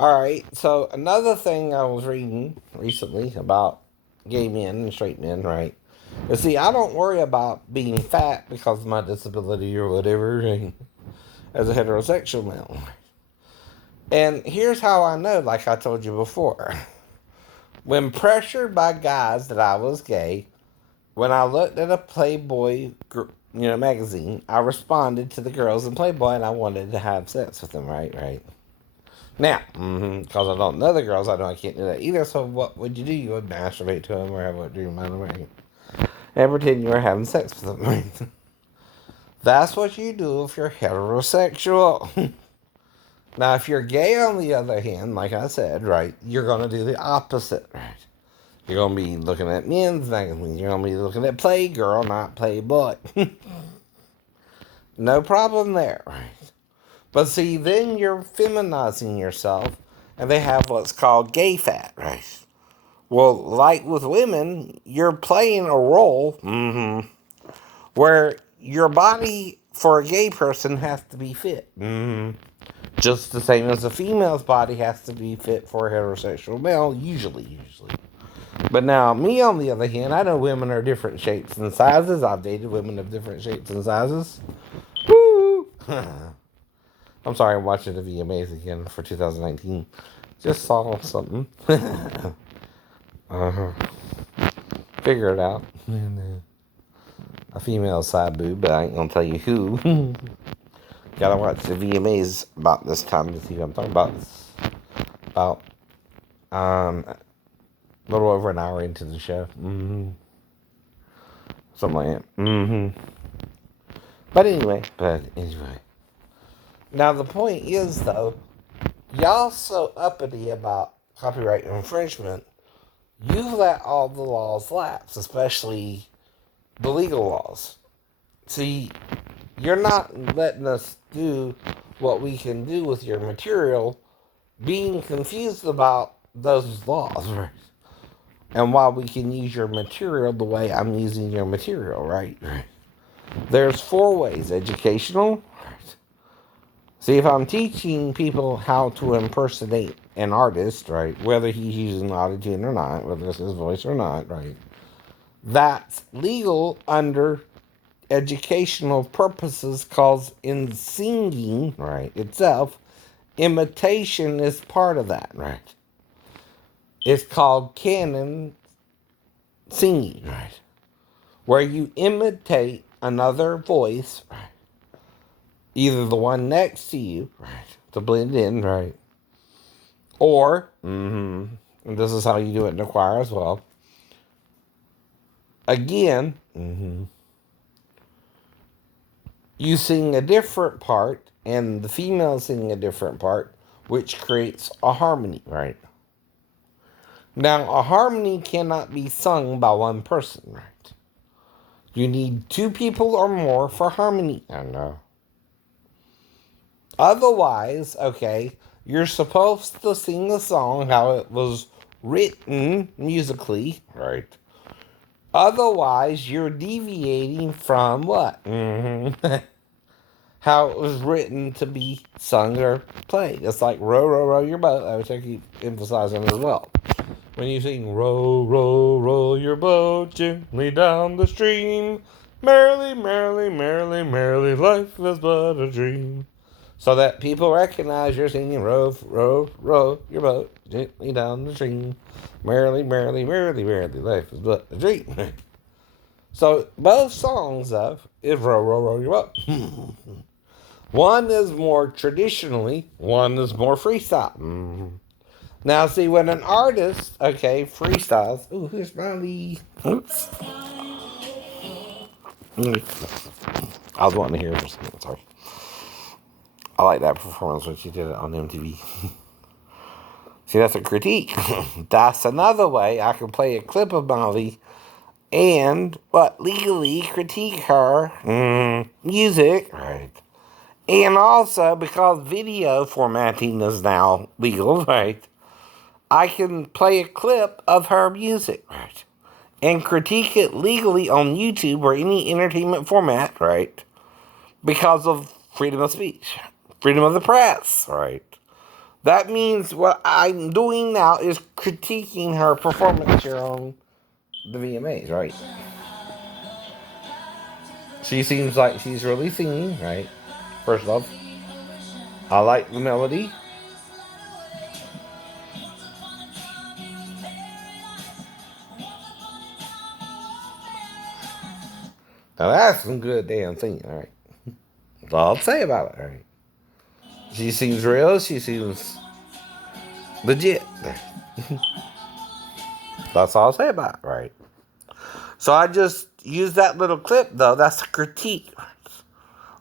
Alright, so another thing I was reading recently about gay men and straight men, right? You see, I don't worry about being fat because of my disability or whatever, right, as a heterosexual male. And here's how I know, like I told you before. When pressured by guys that I was gay, when I looked at a Playboy, magazine, I responded to the girls in Playboy and I wanted to have sex with them, right? Right. Now, because I don't know the girls, I know I can't do that either. So what would you do? You would masturbate to them or have a dream on them, right? And pretend you were having sex with them, right? That's what you do if you're heterosexual. Now, if you're gay, on the other hand, like I said, right, you're going to do the opposite, right? You're going to be looking at men's magazines. You're going to be looking at Playgirl, not Playboy. No problem there, right? But see, then you're feminizing yourself, and they have what's called gay fat, right? Well, like with women, you're playing a role where your body for a gay person has to be fit. Just the same as a female's body has to be fit for a heterosexual male, usually. But now, me on the other hand, I know women are different shapes and sizes. I've dated women of different shapes and sizes. Woo! I'm sorry, I'm watching the VMAs again for 2019. Just saw something. uh-huh. Figure it out. A female side boob, but I ain't gonna tell you who. Gotta watch the VMAs about this time to see what I'm talking about. About a little over an hour into the show. Something like that. But anyway. Now the point is though, y'all so uppity about copyright infringement, you let all the laws lapse, especially the legal laws. See, you're not letting us do what we can do with your material, being confused about those laws, right? And why we can use your material the way I'm using your material, right? There's four ways: educational. See, if I'm teaching people how to impersonate an artist, right, whether he's using autotune or not, whether it's his voice or not, right, that's legal under educational purposes, cause in singing, right, itself, imitation is part of that, right? It's called canon singing, right? Where you imitate another voice, right? Either the one next to you, right, to blend in, right? Or, and this is how you do it in the choir as well. Again, you sing a different part, and the female sing a different part, which creates a harmony, right? Now, a harmony cannot be sung by one person, right? You need two people or more for harmony. I know. Otherwise, okay, you're supposed to sing the song how it was written musically, right? Otherwise, you're deviating from what? How it was written to be sung or played. It's like row, row, row your boat, which I keep emphasizing as well. When you sing row, row, row your boat gently down the stream, merrily, merrily, merrily, merrily, life is but a dream. So that people recognize you're singing row, row, row your boat gently down the stream, merrily, merrily, merrily, merrily, life is but a dream. So both songs of is row, row, row your boat. One is more traditionally, one is more freestyle. Now, see, when an artist, okay, freestyles. Ooh, here's my lead. Oops. I was wanting to hear it for a second. Sorry. I like that performance when she did it on MTV. See, that's a critique. That's another way I can play a clip of Molly and, legally critique her music. Right. And also, because video formatting is now legal, right, I can play a clip of her music, right, and critique it legally on YouTube or any entertainment format, right, because of freedom of speech, freedom of the press, right. That means what I'm doing now is critiquing her performance here on the VMAs, right? She seems like she's really singing, right? First off, I like the melody. Now that's some good damn singing, all right? That's all I'll say about it, all right? She seems real. She seems legit. That's all I'll say about it, right? So I just used that little clip, though. That's a critique.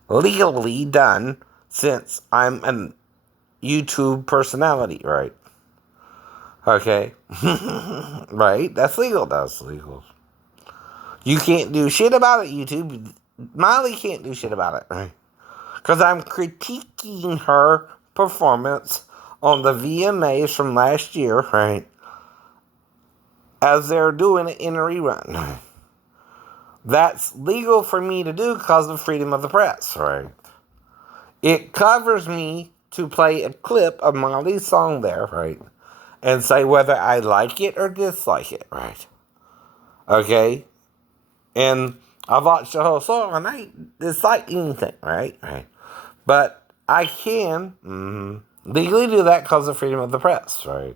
Legally done since I'm a YouTube personality, right? Okay. Right? That's legal. That's legal. You can't do shit about it, YouTube. Miley can't do shit about it, right? Because I'm critiquing her performance on the VMAs from last year, right? As they're doing it in a rerun. That's legal for me to do because of freedom of the press, right? It covers me to play a clip of Miley's song there, right? And say whether I like it or dislike it, right? Okay? And I've watched the whole song and I ain't dislike anything, right? Right. But I can legally do that because of freedom of the press, right?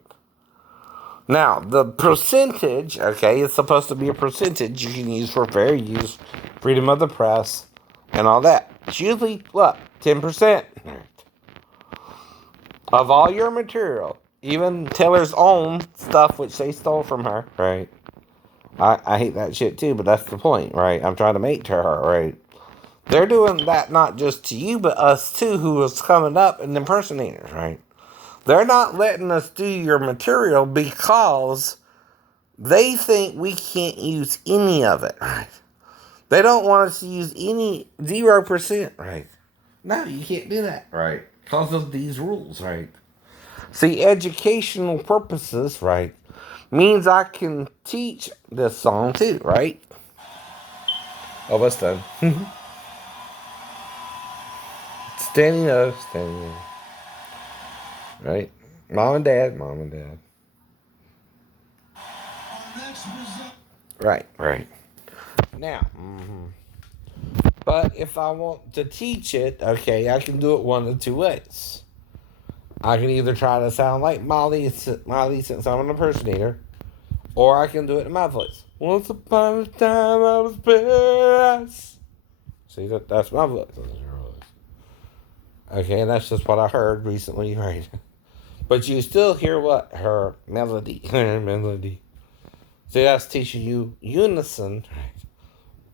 Now, the percentage, okay, it's supposed to be a percentage you can use for fair use, freedom of the press, and all that. It's usually, what, 10% of all your material, even Taylor's own stuff, which they stole from her, right? I hate that shit too, but that's the point, right? I'm trying to make to her, right? They're doing that not just to you, but us too, who is coming up and impersonators, right? They're not letting us do your material because they think we can't use any of it, right? They don't want us to use any 0%, right? No, you can't do that, right? Because of these rules, right? See, educational purposes, right, means I can teach this song too, right? Oh, what's done? Standing up, standing up. Right? Mom and dad, mom and dad. Right, right. Now, but if I want to teach it, okay, I can do it one of two ways. I can either try to sound like Molly since I'm an impersonator, or I can do it in my voice. Once upon a time I was paradise. See, that's my voice. Okay, and that's just what I heard recently, right? But you still hear what? Her melody. Her melody. See, that's teaching you unison, right?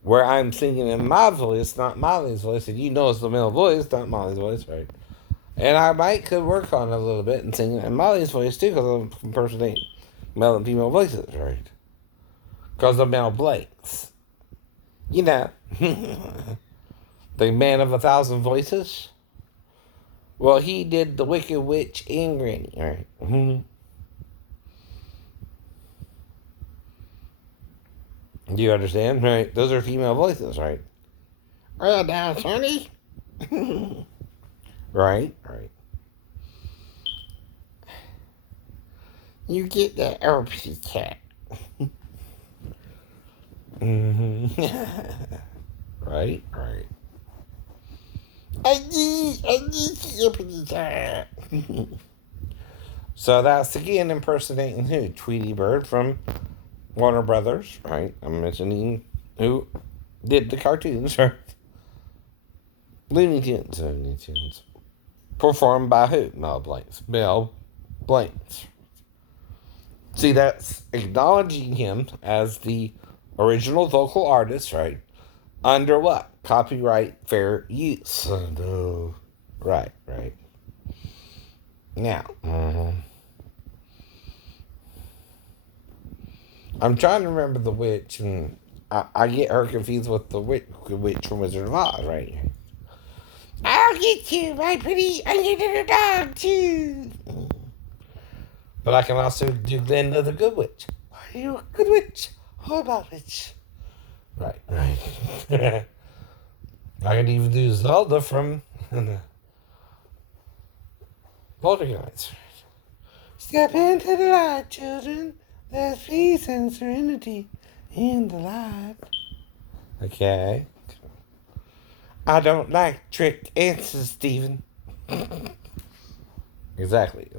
Where I'm singing in my voice, not Molly's voice, and you know it's the male voice, not Molly's voice, right? And I might could work on it a little bit and sing in Molly's voice too, because I'm impersonating male and female voices, right? Because of male blanks. You know. The man of 1,000 voices. Well, he did the Wicked Witch and Granny, right? Do you understand? Right? Those are female voices, right? Oh, now, honey. Right, right. You get that RP cat. Right, right. I need the cat. So that's again impersonating who? Tweety Bird from Warner Brothers, right? I'm mentioning who did the cartoons, right? Looney Tunes. Performed by who? Mel Blancs. Mel Blancs. See, that's acknowledging him as the original vocal artist, right? Under what? Copyright fair use. No. Right, right. Now, I'm trying to remember the witch, and I get her confused with the witch from Wizard of Oz, right? I'll get you, my pretty little dog, too. But I can also do Glinda the Good Witch. Are you a good witch? How about witch? Right, right. I can even do Zelda from Poltergeist. Step into the light, children. There's peace and serenity in the light. Okay. I don't like trick answers, Stephen. Exactly.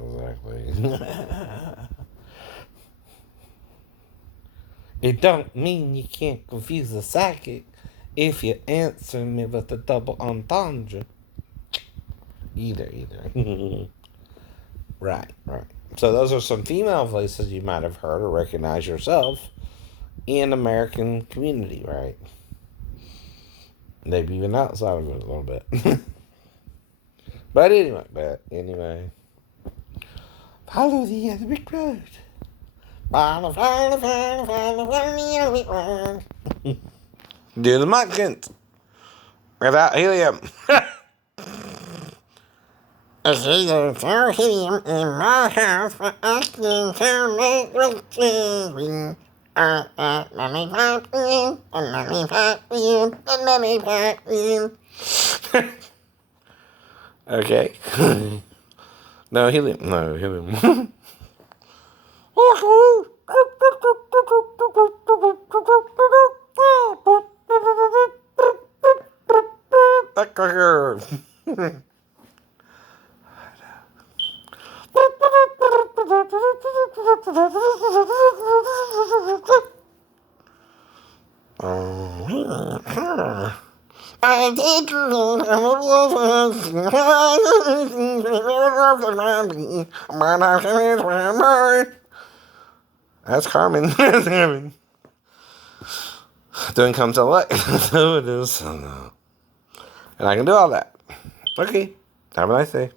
It don't mean you can't confuse a psychic if you answer me with a double entendre. Either. Right. So those are some female voices you might have heard or recognize yourself in American community, right? Maybe even outside of it a little bit. But anyway. Follow the other big road. Follow the other big road. Do the Munchkins without helium. Is there no helium in my house for us to make with children? Mommy pop you, and mommy pop you, and mommy pop you. Okay. No helium. That cracker. I did. That's Carmen. That's Carmen. Doing come to light. So it is. And I can do all that. Okay. Have a nice day.